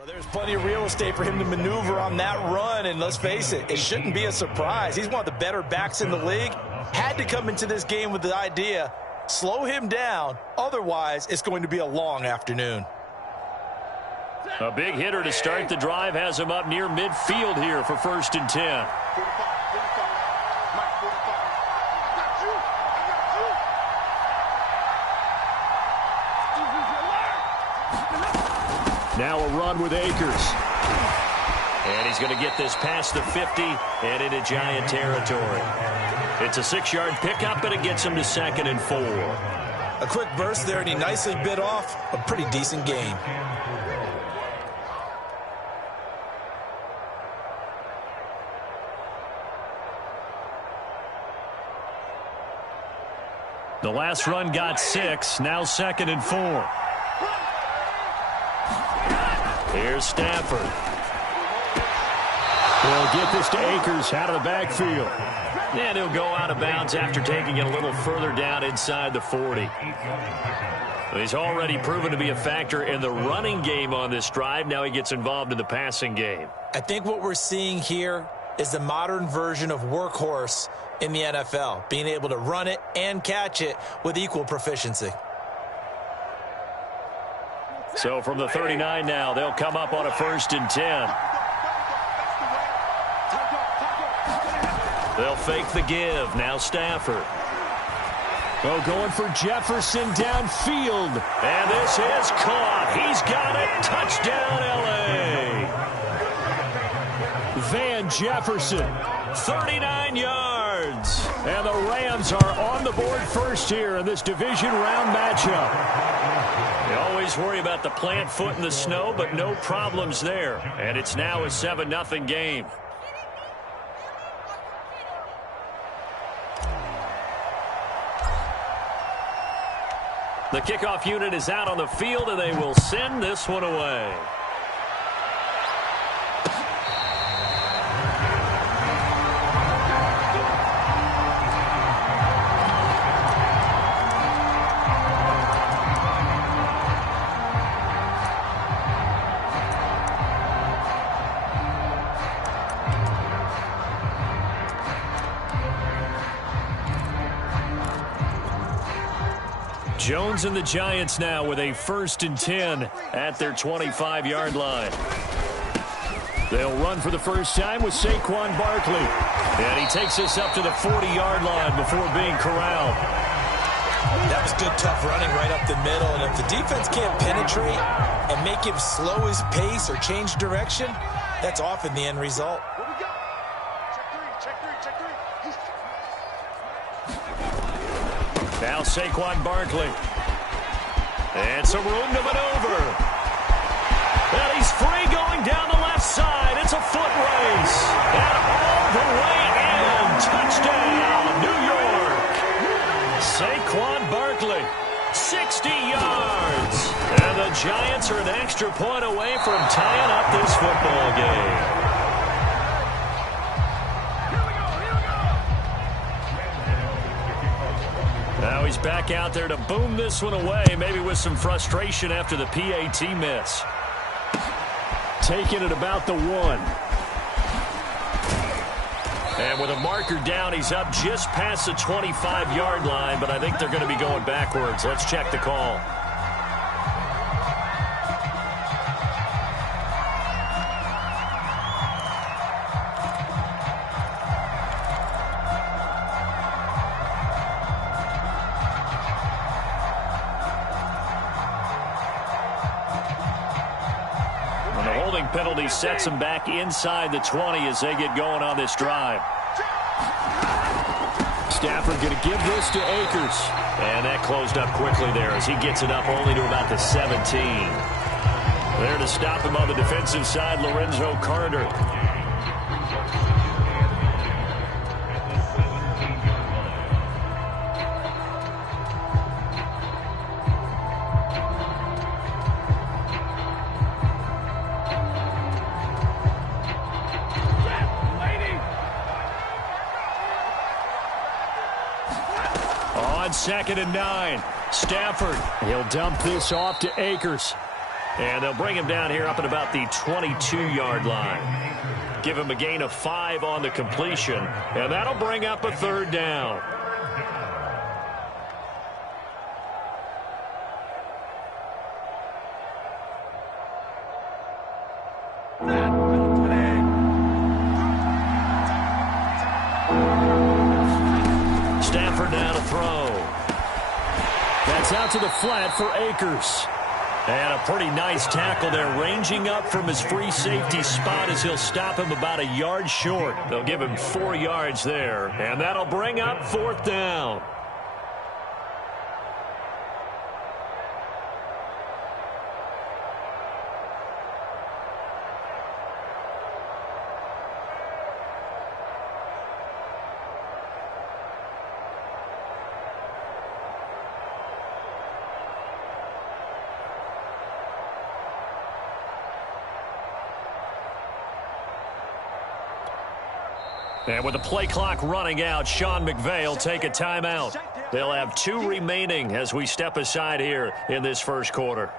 Well, there's plenty of real estate for him to maneuver on that run, and let's face it, it shouldn't be a surprise. He's one of the better backs in the league. Had to come into this game with the idea, slow him down, otherwise it's going to be a long afternoon. A big hitter to start the drive has him up near midfield here for 1st and 10. Now a run with Akers. And he's going to get this past the 50 and into Giant territory. It's a 6-yard pickup, and it gets him to 2nd and 4. A quick burst there, and he nicely bit off a pretty decent gain. The last run got 6, now 2nd and 4. Here's Stafford. He'll get this to Akers out of the backfield. And he'll go out of bounds after taking it a little further down inside the 40. He's already proven to be a factor in the running game on this drive. Now he gets involved in the passing game. I think what we're seeing here is the modern version of workhorse in the NFL, being able to run it and catch it with equal proficiency. So from the 39 now, they'll come up on a 1st and 10. They'll fake the give. Now Stafford. Oh, going for Jefferson downfield. And this is caught. He's got it. Touchdown, L.A. Van Jefferson, 39 yards. And the Rams are on the board first here in this division round matchup. You always worry about the plant foot in the snow, but no problems there. And it's now a 7-0 game. The kickoff unit is out on the field, and they will send this one away. Jones and the Giants now with a 1st and 10 at their 25-yard line. They'll run for the first time with Saquon Barkley. And he takes us up to the 40-yard line before being corralled. That was good, tough running right up the middle. And if the defense can't penetrate and make him slow his pace or change direction, that's often the end result. Now Saquon Barkley. And some room to maneuver. And he's free going down the left side. It's a foot race. And all the way in. Touchdown, New York. Saquon Barkley, 60 yards. And the Giants are an extra point away from tying up this football game. Now he's back out there to boom this one away, maybe with some frustration after the PAT miss. Taking it about the 1. And with a marker down, he's up just past the 25-yard line, but I think they're going to be going backwards. Let's check the call. Penalty sets them back inside the 20 as they get going on this drive. Stafford going to give this to Akers. And that closed up quickly there as he gets it up only to about the 17. There to stop him on the defensive side, Lorenzo Carter. On 2nd and 9, Stafford. He'll dump this off to Akers. And they'll bring him down here up at about the 22-yard line. Give him a gain of 5 on the completion, and that'll bring up a third down. Stafford now to throw. That's out to the flat for Akers. And a pretty nice tackle there, ranging up from his free safety spot as he'll stop him about a yard short. They'll give him 4 yards there, and that'll bring up fourth down. And with the play clock running out, Sean McVay will take a timeout. They'll have 2 remaining as we step aside here in this first quarter.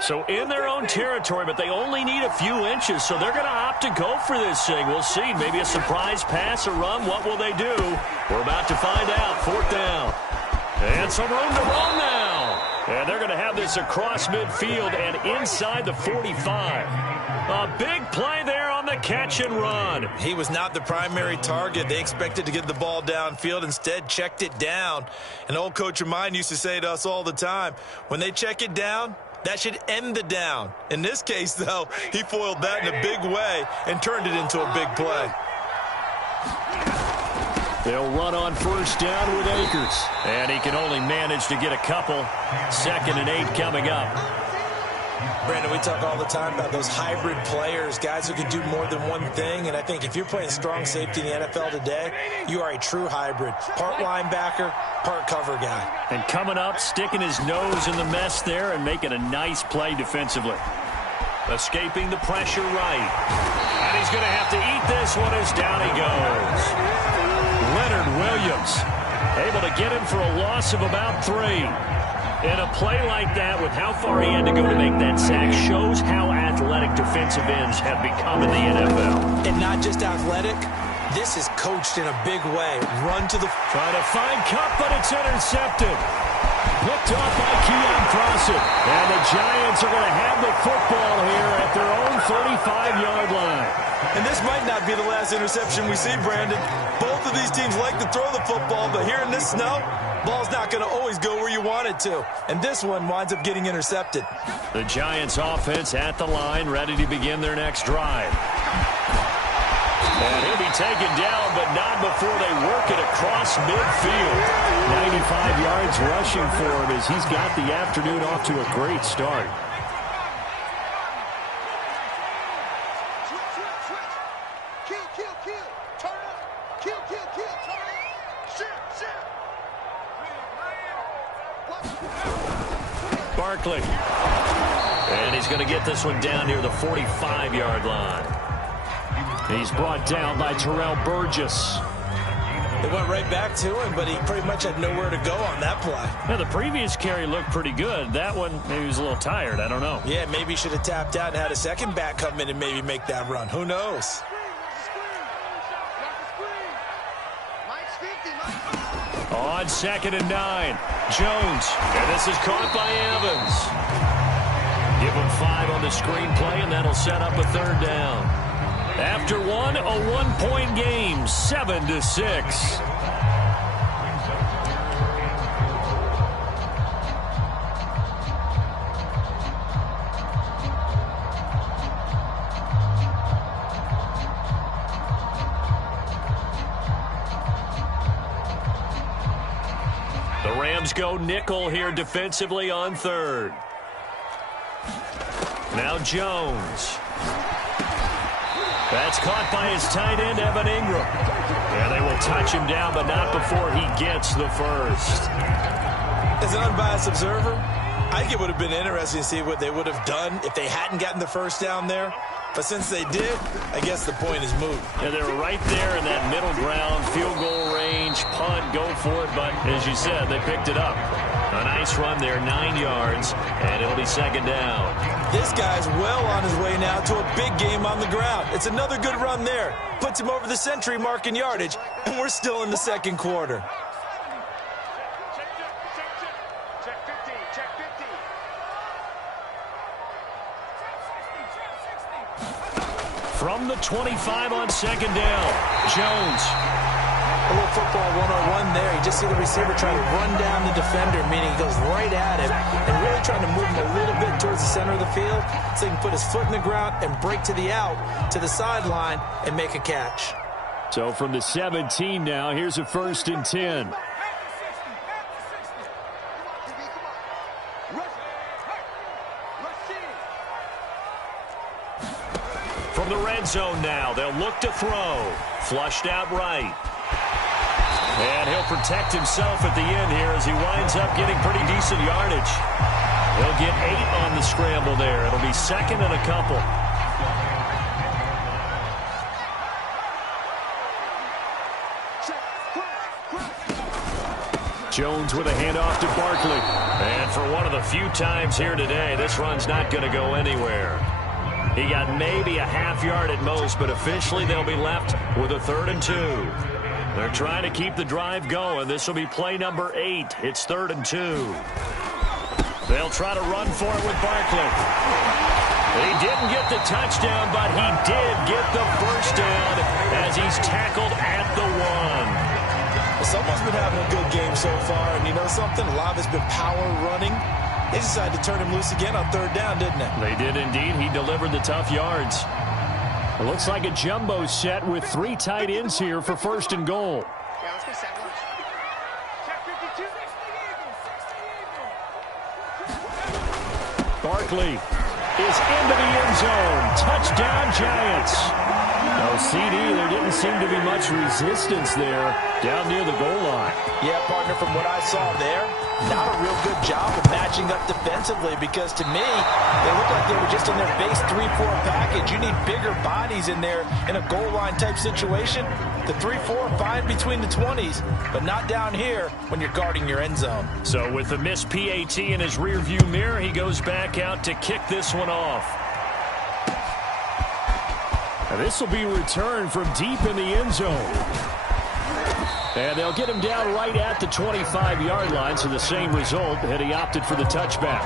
So in their own territory, but they only need a few inches, so they're going to opt to go for this thing. We'll see. Maybe a surprise pass or run. What will they do? We're about to find out. Fourth down. And some room to run now. And they're going to have this across midfield and inside the 45. A big play there on the catch and run. He was not the primary target. They expected to get the ball downfield. Instead, checked it down. An old coach of mine used to say to us all the time, when they check it down, that should end the down. In this case, though, he foiled that in a big way and turned it into a big play. They'll run on first down with Akers. And he can only manage to get a couple. 2nd and 8 coming up. Brandon, we talk all the time about those hybrid players, guys who can do more than one thing. And I think if you're playing strong safety in the NFL today, you are a true hybrid. Part linebacker, part cover guy. And coming up, sticking his nose in the mess there and making a nice play defensively. Escaping the pressure right. And he's going to have to eat this one as down he goes. Leonard Williams able to get him for a loss of about 3. And a play like that, with how far he had to go to make that sack, shows how athletic defensive ends have become in the NFL. And not just athletic, this is coached in a big way. Run to the... Trying to find Cup, but it's intercepted. Picked off by Keon Crossett. And the Giants are going to have the football here at their own 35-yard line. And this might not be the last interception we see, Brandon. Both of these teams like to throw the football, but here in this snow, ball's not going to always go where you want it to. And this one winds up getting intercepted. The Giants offense at the line, ready to begin their next drive. And he'll be taken down, but not before they work it across midfield. 95 yards rushing for him as he's got the afternoon off to a great start. Barkley. And he's going to get this one down near the 45-yard line. He's brought down by Terrell Burgess. They went right back to him, but he pretty much had nowhere to go on that play. Yeah, the previous carry looked pretty good. That one, maybe he was a little tired. I don't know. Yeah, maybe he should have tapped out and had a second back come in and maybe make that run. Who knows? On 2nd and 9, Jones. And this is caught by Evans. Give him 5 on the screenplay, and that'll set up a third down. After one, a 1-point game, 7-6. The Rams go nickel here defensively on 3rd. Now Jones. That's caught by his tight end, Evan Ingram. And they will touch him down, but not before he gets the first. As an unbiased observer, I think it would have been interesting to see what they would have done if they hadn't gotten the first down there. But since they did, I guess the point is moot. And they're right there in that middle ground, field goal range, punt, go for it. But as you said, they picked it up. A nice run there, 9 yards, and it'll be second down. This guy's well on his way now to a big game on the ground. It's another good run there. Puts him over the century mark in yardage, and we're still in the second quarter. From the 25 on second down, Jones. A little football 101 there. You just see the receiver trying to run down the defender, meaning he goes right at him and really trying to move him a little bit towards the center of the field so he can put his foot in the ground and break to the out, to the sideline, and make a catch. So from the 17 now, here's a 1st and 10. From the red zone now, they'll look to throw. Flushed out right. And he'll protect himself at the end here as he winds up getting pretty decent yardage. He'll get 8 on the scramble there. It'll be second and a couple. Jones with a handoff to Barkley. And for one of the few times here today, this run's not going to go anywhere. He got maybe a half yard at most, but officially they'll be left with a 3rd and 2. They're trying to keep the drive going. This will be play number 8. It's 3rd and 2. They'll try to run for it with Barkley. He didn't get the touchdown, but he did get the first down as he's tackled at the 1. Well, someone's been having a good game so far, and you know something? A lot of it's been power running. They decided to turn him loose again on 3rd down, didn't they? They did indeed. He delivered the tough yards. It looks like a jumbo set with 3 tight ends here for 1st and goal. Barkley is into the end zone. Touchdown, Giants. No CD. There didn't seem to be much resistance there down near the goal line. Yeah, partner, from what I saw there, not a real good job of matching up defensively because to me, they look like they were just in their base 3-4 package. You need bigger bodies in there in a goal line type situation. The 3-4 fine between the 20s, but not down here when you're guarding your end zone. So with the missed PAT in his rearview mirror, he goes back out to kick this one off. Now this will be returned from deep in the end zone. And they'll get him down right at the 25-yard line, so the same result, and he opted for the touchback.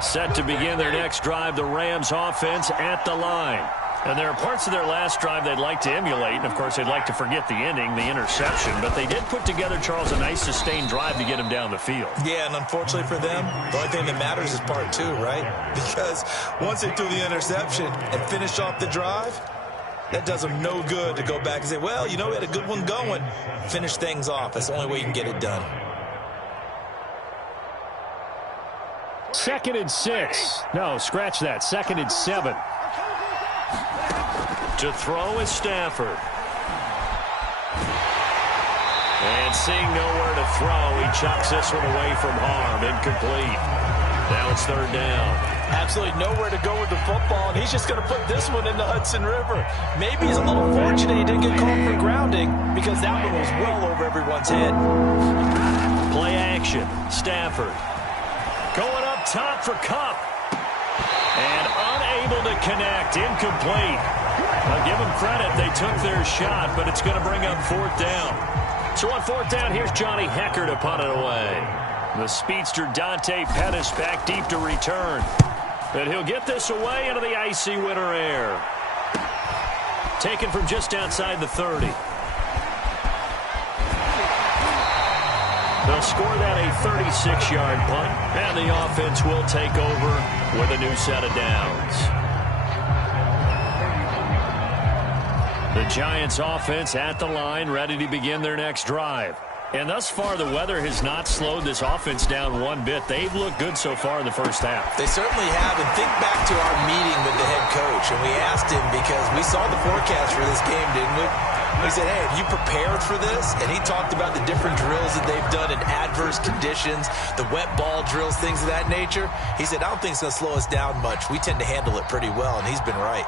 Set to begin their next drive, the Rams offense at the line. And there are parts of their last drive they'd like to emulate, and of course they'd like to forget the ending, the interception, but they did put together, Charles, a nice sustained drive to get him down the field. Yeah, and unfortunately for them, the only thing that matters is part 2, right? Because once they threw the interception and finished off the drive, that does them no good to go back and say, well, you know, we had a good one going. Finish things off. That's the only way you can get it done. 2nd and 6. No, scratch that. 2nd and 7. To throw is Stafford. And seeing nowhere to throw, he chucks this one away from harm. Incomplete. Now it's 3rd down. Absolutely nowhere to go with the football, and he's just going to put this one in the Hudson River. Maybe he's a little fortunate he didn't get called for grounding because that one was well over everyone's head. Play action. Stafford going up top for Kupp. And unable to connect. Incomplete. I'll give them credit. They took their shot, but it's going to bring up 4th down. So on 4th down, here's Johnny Hecker to punt it away. The speedster Dante Pettis back deep to return. And he'll get this away into the icy winter air. Taken from just outside the 30. They'll score that a 36-yard punt, and the offense will take over with a new set of downs. The Giants offense at the line, ready to begin their next drive. And thus far, the weather has not slowed this offense down one bit. They've looked good so far in the first half. They certainly have. And think back to our meeting with the head coach. And we asked him because we saw the forecast for this game, didn't we? We said, hey, have you prepared for this? And he talked about the different drills that they've done in adverse conditions, the wet ball drills, things of that nature. He said, I don't think it's going to slow us down much. We tend to handle it pretty well, and he's been right.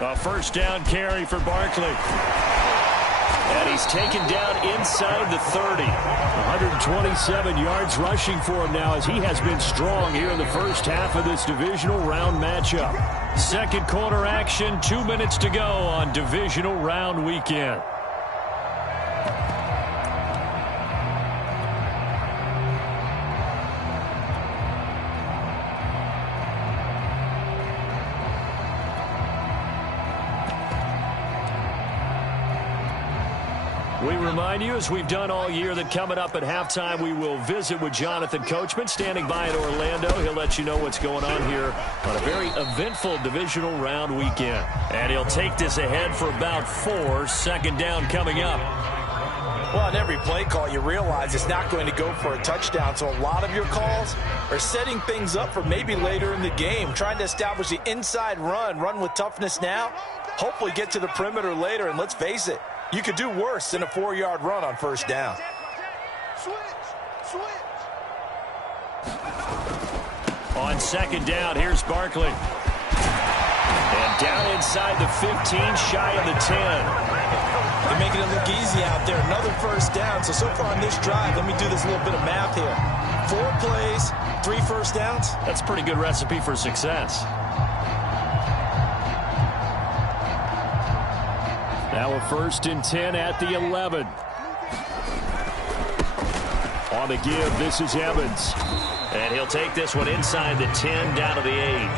A first down carry for Barkley. And he's taken down inside the 30. 127 yards rushing for him now as he has been strong here in the first half of this divisional round matchup. Second quarter action, 2 minutes to go on divisional round weekend. We remind you, as we've done all year, that coming up at halftime, we will visit with Jonathan Coachman, standing by in Orlando. He'll let you know what's going on here on a very eventful divisional round weekend. And he'll take this ahead for about 4. Second down coming up. Well, on every play call, you realize it's not going to go for a touchdown. So a lot of your calls are setting things up for maybe later in the game, trying to establish the inside run with toughness now, hopefully get to the perimeter later. And let's face it, you could do worse than a 4-yard run on first down. On second down, here's Barkley. And down inside the 15, shy of the 10. They're making it look easy out there. Another first down. So far on this drive, let me do this little bit of math here. 4 plays, 3 first downs. That's a pretty good recipe for success. Now a 1st and 10 at the 11. On the give, this is Evans. And he'll take this one inside the 10, down to the 8.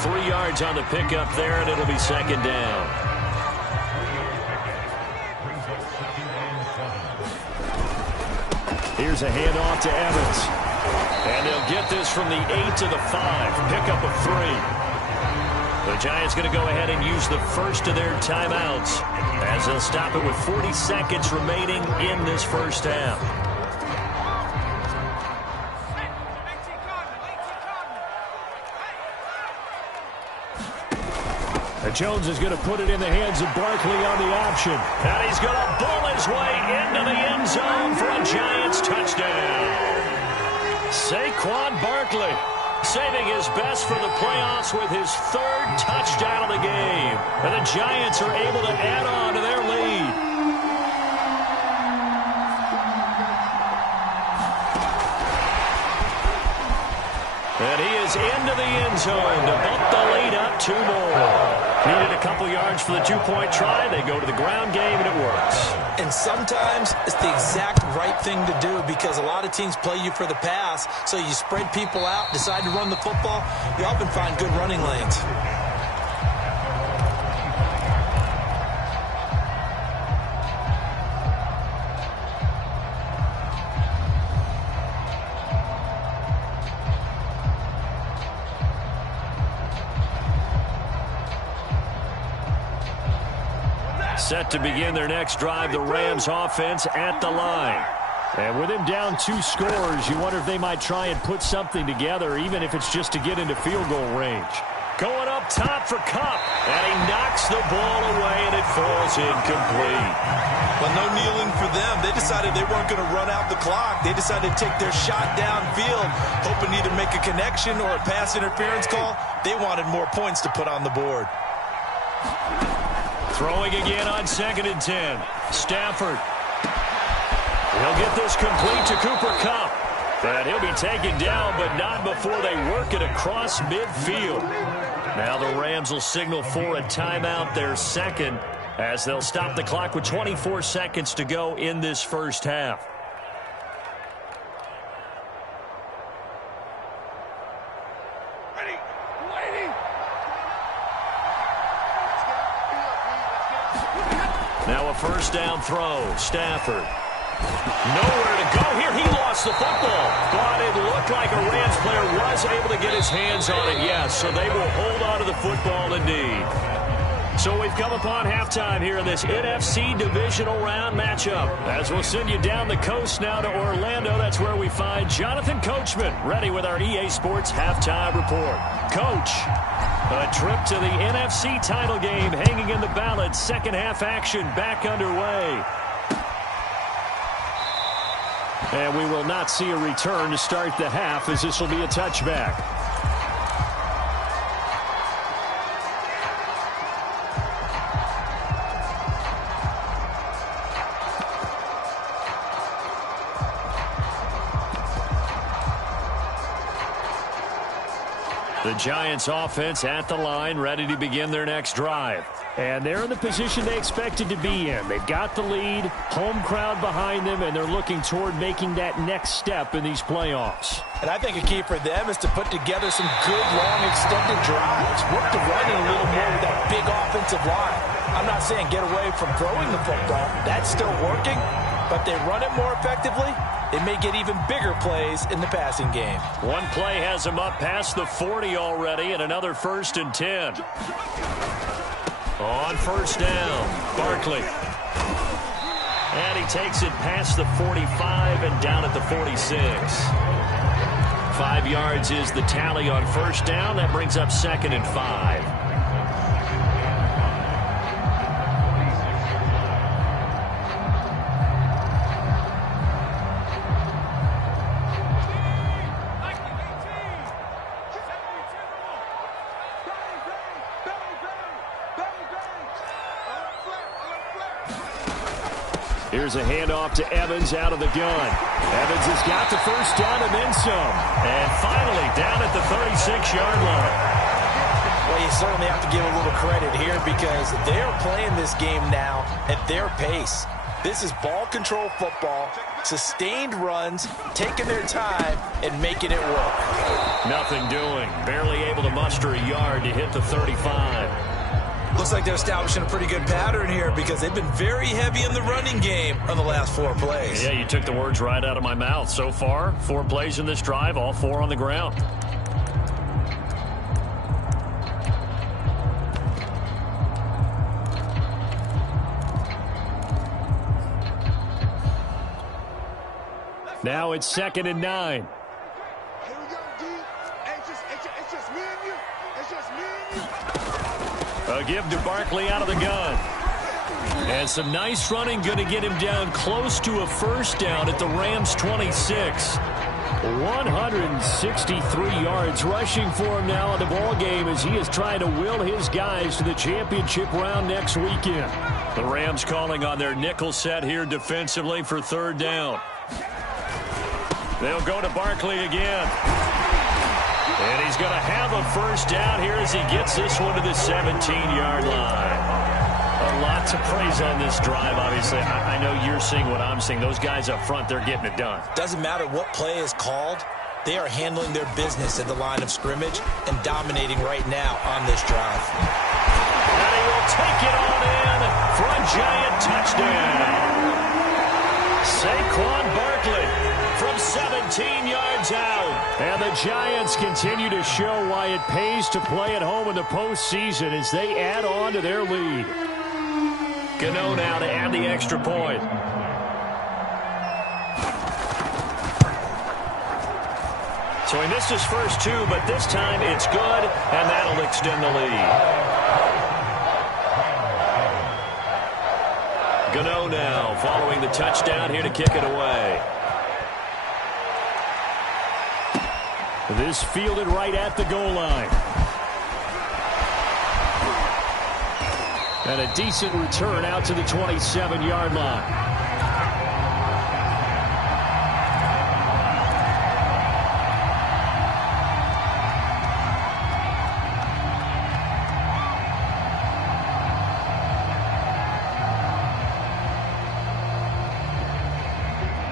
3 yards on the pickup there, and it'll be second down. Here's a handoff to Evans. And they'll get this from the 8 to the 5. Pickup of 3. The Giants going to go ahead and use the first of their timeouts as they'll stop it with 40 seconds remaining in this first half. Jones is going to put it in the hands of Barkley on the option. And he's going to bull his way into the end zone for a Giants touchdown. Saquon Barkley saving his best for the playoffs with his 3rd touchdown of the game. And the Giants are able to add on to their lead. And he is into the end zone to bump the lead up 2 more. Needed a couple yards for the 2-point try. They go to the ground game, and it works. And sometimes it's the exact right thing to do because a lot of teams play you for the pass. So you spread people out, decide to run the football. You often find good running lanes. Set to begin their next drive, the Rams offense at the line. And with him down 2 scores, you wonder if they might try and put something together, even if it's just to get into field goal range. Going up top for Kupp, and he knocks the ball away, and it falls incomplete. Well, no kneeling for them. They decided they weren't going to run out the clock. They decided to take their shot downfield, hoping to either make a connection or a pass interference call. They wanted more points to put on the board. Throwing again on 2nd and 10. Stafford. He'll get this complete to Cooper Kupp. And he'll be taken down, but not before they work it across midfield. Now the Rams will signal for a timeout, their 2nd, as they'll stop the clock with 24 seconds to go in this first half. Now a first down throw. Stafford. Nowhere to go here. He lost the football. But it looked like a Rams player was able to get his hands on it, yes. So they will hold on to the football indeed. So we've come upon halftime here in this NFC divisional round matchup. As we'll send you down the coast now to Orlando, that's where we find Jonathan Coachman ready with our EA Sports halftime report. Coach, a trip to the NFC title game hanging in the balance. Second half action back underway. And we will not see a return to start the half, as this will be a touchback. The Giants offense at the line, ready to begin their next drive. And they're in the position they expected to be in. They've got the lead, home crowd behind them, and they're looking toward making that next step in these playoffs. And I think a key for them is to put together some good, long, extended drives. Work the running a little more with that big offensive line. I'm not saying get away from throwing the football. That's still working, but they run it more effectively. They may get even bigger plays in the passing game. One play has them up past the 40 already, and another 1st and 10. On first down, Barkley. And he takes it past the 45 and down at the 46. 5 yards is the tally on first down. That brings up 2nd and 5. Here's a handoff to Evans out of the gun. Evans has got the first down and then some. And finally down at the 36-yard line. Well, you certainly have to give a little credit here because they're playing this game now at their pace. This is ball control football, sustained runs, taking their time and making it work. Nothing doing. Barely able to muster a yard to hit the 35. Looks like they're establishing a pretty good pattern here because they've been very heavy in the running game on the last 4 plays. Yeah, you took the words right out of my mouth. So far, 4 plays in this drive, all 4 on the ground. Now it's 2nd and 9. Here we go, D. It's just me and you. It's just me and you. A give to Barkley out of the gun. And some nice running, going to get him down close to a first down at the Rams' 26. 163 yards rushing for him now in the ball game as he is trying to will his guys to the championship round next weekend. The Rams calling on their nickel set here defensively for 3rd down. They'll go to Barkley again. And he's going to have a first down here as he gets this one to the 17-yard line. A lot to praise on this drive, obviously. I know you're seeing what I'm seeing. Those guys up front, they're getting it done. Doesn't matter what play is called. They are handling their business at the line of scrimmage and dominating right now on this drive. And he will take it on in for a giant touchdown. Saquon Barkley from 17 yards out. And the Giants continue to show why it pays to play at home in the postseason as they add on to their lead. Gano now to add the extra point. So he missed his first 2, but this time it's good, and that'll extend the lead. Gano now following the touchdown here to kick it away. This fielded right at the goal line. And a decent return out to the 27-yard line.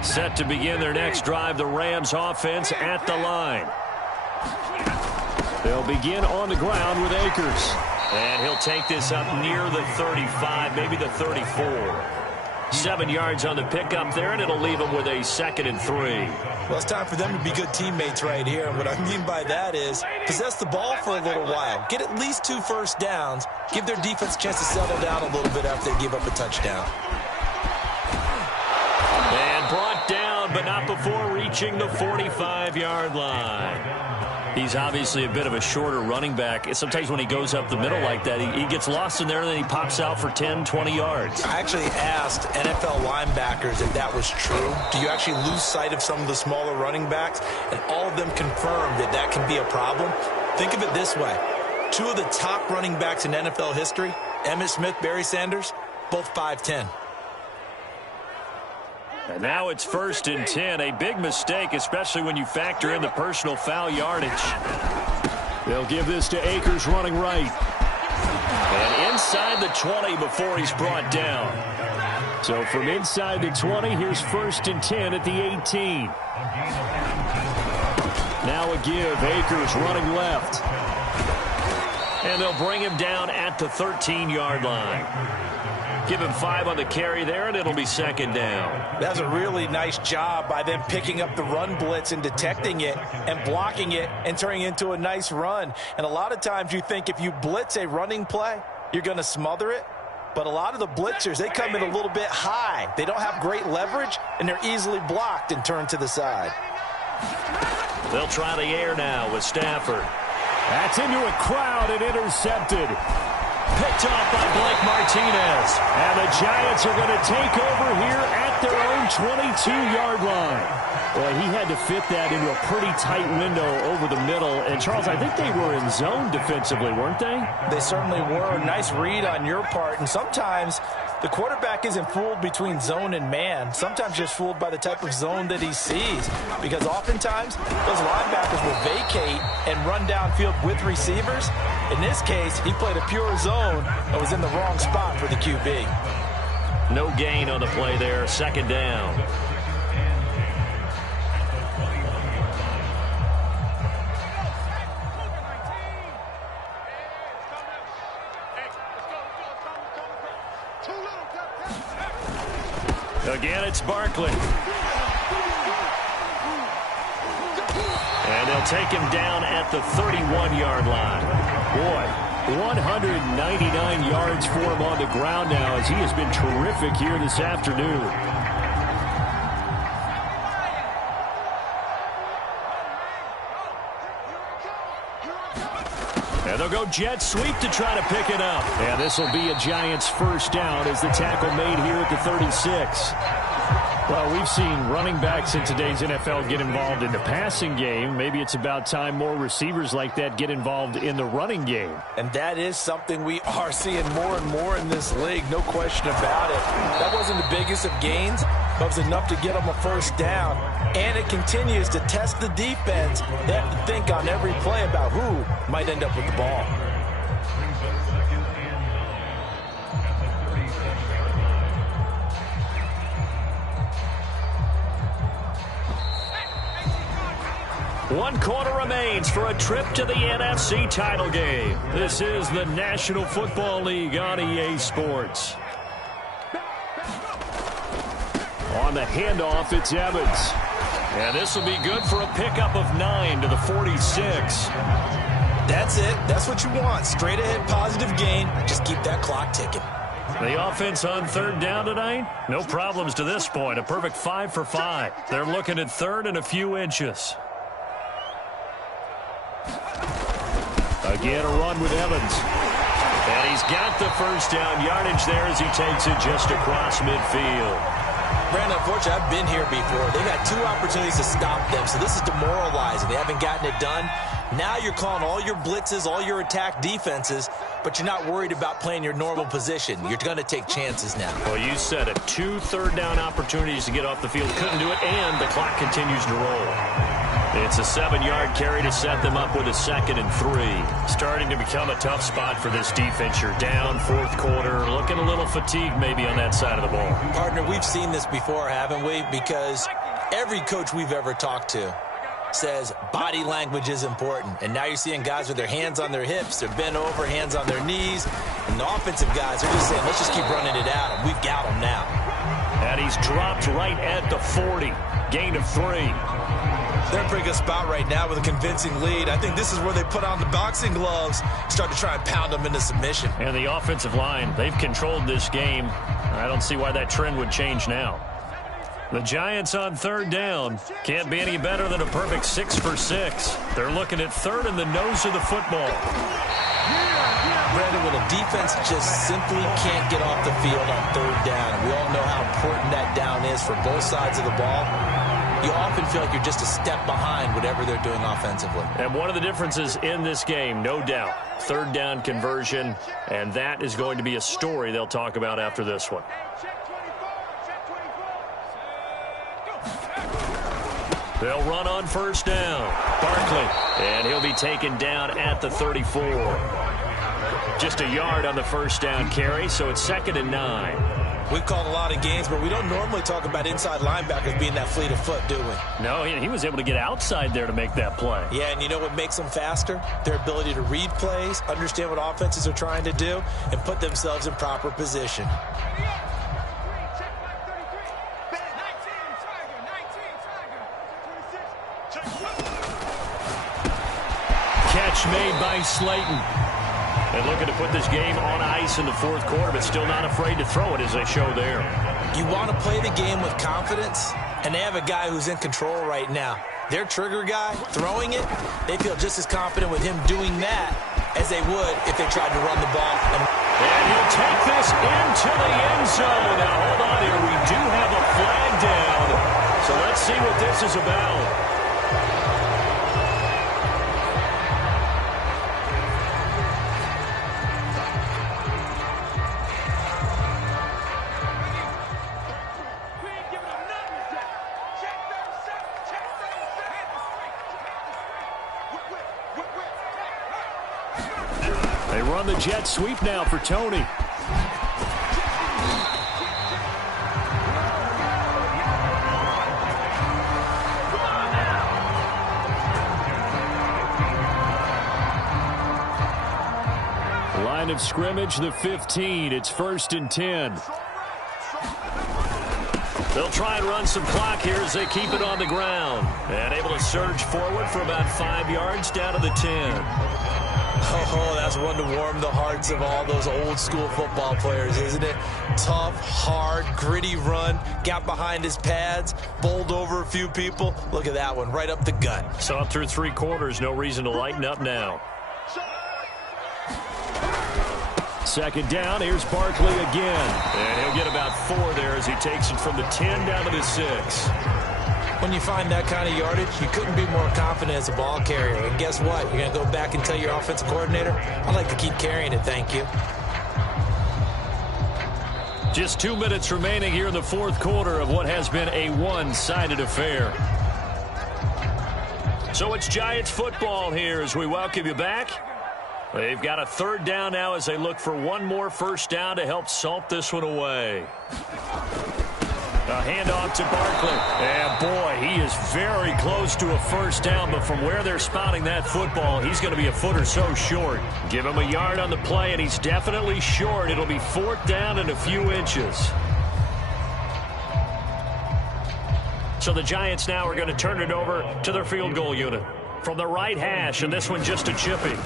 Set to begin their next drive, the Rams offense at the line. They'll begin on the ground with Akers. And he'll take this up near the 35, maybe the 34. 7 yards on the pickup there, and it'll leave them with a 2nd and 3. Well, it's time for them to be good teammates right here. And what I mean by that is possess the ball for a little while. Get at least 2 first downs. Give their defense a chance to settle down a little bit after they give up a touchdown. And brought down, but not before reaching the 45-yard line. He's obviously a bit of a shorter running back. Sometimes when he goes up the middle like that, he gets lost in there, and then he pops out for 10, 20 yards. I actually asked NFL linebackers if that was true. Do you actually lose sight of some of the smaller running backs? And all of them confirmed that that can be a problem. Think of it this way. 2 of the top running backs in NFL history, Emmitt Smith, Barry Sanders, both 5'10". And now it's 1st and 10. A big mistake, especially when you factor in the personal foul yardage. They'll give this to Akers running right. And inside the 20 before he's brought down. So from inside the 20, here's 1st and 10 at the 18. Now a give. Akers running left. And they'll bring him down at the 13-yard line. Give him 5 on the carry there, and it'll be 2nd down. That's a really nice job by them picking up the run blitz and detecting it and blocking it and turning it into a nice run. And a lot of times you think if you blitz a running play, you're going to smother it. But a lot of the blitzers, they come in a little bit high. They don't have great leverage, and they're easily blocked and turned to the side. They'll try the air now with Stafford. That's into a crowd and intercepted. Picked off by Blake Martinez. And the Giants are going to take over here at their own 22-yard line. Boy, he had to fit that into a pretty tight window over the middle. And, Charles, I think they were in zone defensively, weren't they? They certainly were. Nice read on your part. And sometimes the quarterback isn't fooled between zone and man. Sometimes just fooled by the type of zone that he sees. Because oftentimes, those linebackers will vacate and run downfield with receivers. In this case, he played a pure zone and was in the wrong spot for the QB. No gain on the play there. 2nd down. Again, it's Barkley. And they'll take him down at the 31-yard line. Boy, 199 yards for him on the ground now as he has been terrific here this afternoon. And they'll go jet sweep to try to pick it up. And this will be a Giants 1st down as the tackle made here at the 36. Well, we've seen running backs in today's NFL get involved in the passing game. Maybe it's about time more receivers like that get involved in the running game. And that is something we are seeing more and more in this league, no question about it. That wasn't the biggest of gains, but it was enough to get them a 1st down. And it continues to test the defense. They have to think on every play about who might end up with the ball. One quarter remains for a trip to the NFC title game. This is the National Football League on EA Sports. On the handoff, it's Evans. And this will be good for a pickup of 9 to the 46. That's it. That's what you want. Straight ahead positive gain. Just keep that clock ticking. The offense on 3rd down tonight, no problems to this point. A perfect 5 for 5. They're looking at 3rd and a few inches. Again, a run with Evans. And he's got the 1st down yardage there as he takes it just across midfield. Brandon, unfortunately, I've been here before. They got 2 opportunities to stop them, so this is demoralizing. They haven't gotten it done. Now you're calling all your blitzes, all your attack defenses, but you're not worried about playing your normal position. You're going to take chances now. Well, you said it. 2 3rd down opportunities to get off the field. Couldn't do it, and the clock continues to roll. It's a 7-yard carry to set them up with a 2nd and 3. Starting to become a tough spot for this defense. You're down 4th quarter, looking a little fatigued maybe on that side of the ball. Partner, we've seen this before, haven't we? Because every coach we've ever talked to says body language is important. And now you're seeing guys with their hands on their hips, they're bent over, hands on their knees, And the offensive guys are just saying, let's just keep running it at him. We've got him now. And he's dropped right at the 40. Gain of 3. They're in a pretty good spot right now with a convincing lead. I think this is where they put on the boxing gloves, start to try and pound them into submission. And the offensive line, they've controlled this game. I don't see why that trend would change now. The Giants on third down. Can't be any better than a perfect 6 for 6. They're looking at third in the nose of the football. Brandon, when a defense just simply can't get off the field on third down, and we all know how important that down is for both sides of the ball, you often feel like you're just a step behind whatever they're doing offensively. And one of the differences in this game, no doubt, third down conversion, and that is going to be a story they'll talk about after this one. They'll run on first down. Barkley, and he'll be taken down at the 34. Just a yard on the first down carry, so it's 2nd and 9. We've called a lot of games, but we don't normally talk about inside linebackers being that fleet of foot, do we? No, he was able to get outside there to make that play. Yeah, and you know what makes them faster? Their ability to read plays, understand what offenses are trying to do, and put themselves in proper position. Catch made by Slayton. And looking to put this game on ice in the fourth quarter, but still not afraid to throw it as they show there. You want to play the game with confidence, and they have a guy who's in control right now. Their trigger guy, throwing it, they feel just as confident with him doing that as they would if they tried to run the ball. And he'll take this into the end zone. Now, hold on here. We do have a flag down. So let's see what this is about. They run the jet sweep now for Tony. Line of scrimmage, the 15. It's 1st and 10. They'll try and run some clock here as they keep it on the ground. And able to surge forward for about 5 yards down to the 10. Oh, that's one to warm the hearts of all those old school football players, isn't it? Tough, hard, gritty run, got behind his pads, bowled over a few people. Look at that one, right up the gut. So up through 3 quarters, no reason to lighten up now. 2nd down, here's Barkley again. And he'll get about 4 there as he takes it from the 10 down to the 6. When you find that kind of yardage, you couldn't be more confident as a ball carrier. And guess what? You're going to go back and tell your offensive coordinator, I'd like to keep carrying it, thank you. Just 2 minutes remaining here in the fourth quarter of what has been a one-sided affair. So it's Giants football here as we welcome you back. They've got a 3rd down now as they look for one more first down to help salt this one away. A handoff to Barkley. And boy, he is very close to a first down, but from where they're spotting that football, he's going to be a foot or so short. Give him a yard on the play, and he's definitely short. It'll be 4th down and a few inches. So the Giants now are going to turn it over to their field goal unit. From the right hash, and this one just a chippy.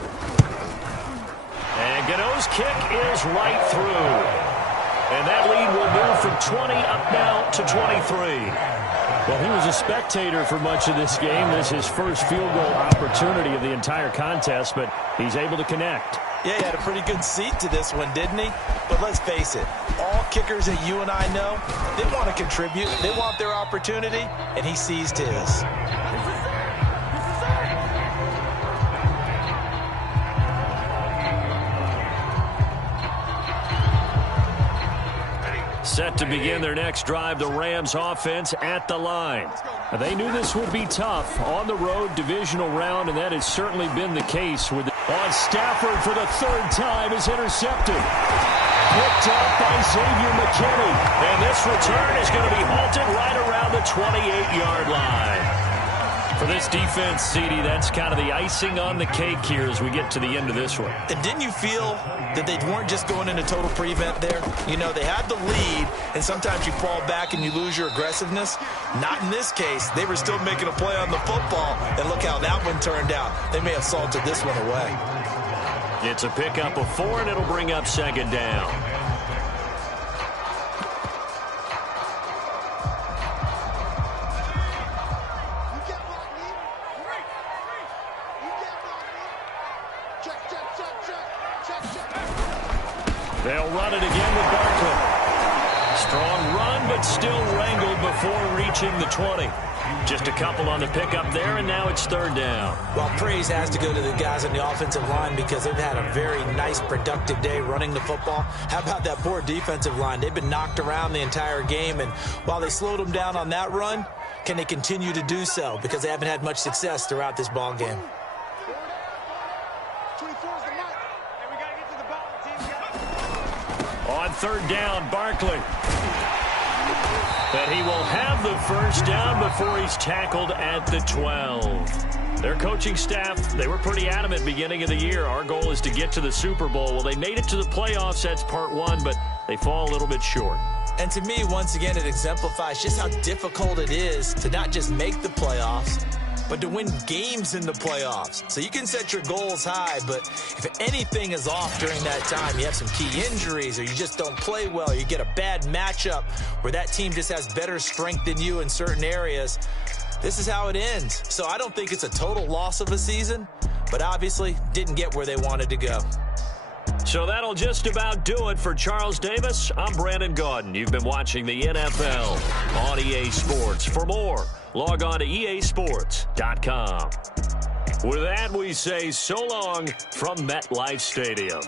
And Gano's kick is right through. And that lead will move from 20 up now to 23. Well, he was a spectator for much of this game. This is his first field goal opportunity of the entire contest, but he's able to connect. Yeah, he had a pretty good seat to this one, didn't he? But let's face it, all kickers that you and I know, they want to contribute. They want their opportunity, and he seized his. Set to begin their next drive, the Rams offense at the line. They knew this would be tough on the road, divisional round, and that has certainly been the case. On Stafford for the 3rd time is intercepted. Picked up by Xavier McKinney. And this return is going to be halted right around the 28-yard line. For this defense, CD, that's kind of the icing on the cake here as we get to the end of this one. And didn't you feel that they weren't just going into total prevent there? You know, they had the lead, and sometimes you fall back and you lose your aggressiveness. Not in this case. They were still making a play on the football, and look how that one turned out. They may have salted this one away. It's a pickup of 4, and it'll bring up second down. They'll run it again with Barkley. Strong run, but still wrangled before reaching the 20. Just a couple on the pickup there, and now it's third down. Well, praise has to go to the guys on the offensive line because they've had a very nice, productive day running the football. How about that poor defensive line? They've been knocked around the entire game, and while they slowed them down on that run, can they continue to do so? Because they haven't had much success throughout this ball game. On third down, Barkley. But he will have the first down before he's tackled at the 12. Their coaching staff, they were pretty adamant beginning of the year. Our goal is to get to the Super Bowl. Well, they made it to the playoffs. That's part one, but they fall a little bit short. And to me, once again, it exemplifies just how difficult it is to not just make the playoffs, but to win games in the playoffs. So you can set your goals high, but if anything is off during that time, you have some key injuries or you just don't play well, you get a bad matchup where that team just has better strength than you in certain areas, this is how it ends. So I don't think it's a total loss of a season, but obviously didn't get where they wanted to go. So that'll just about do it for Charles Davis. I'm Brandon Gaudin. You've been watching the NFL on EA Sports. For more, log on to easports.com. With that, we say so long from MetLife Stadium.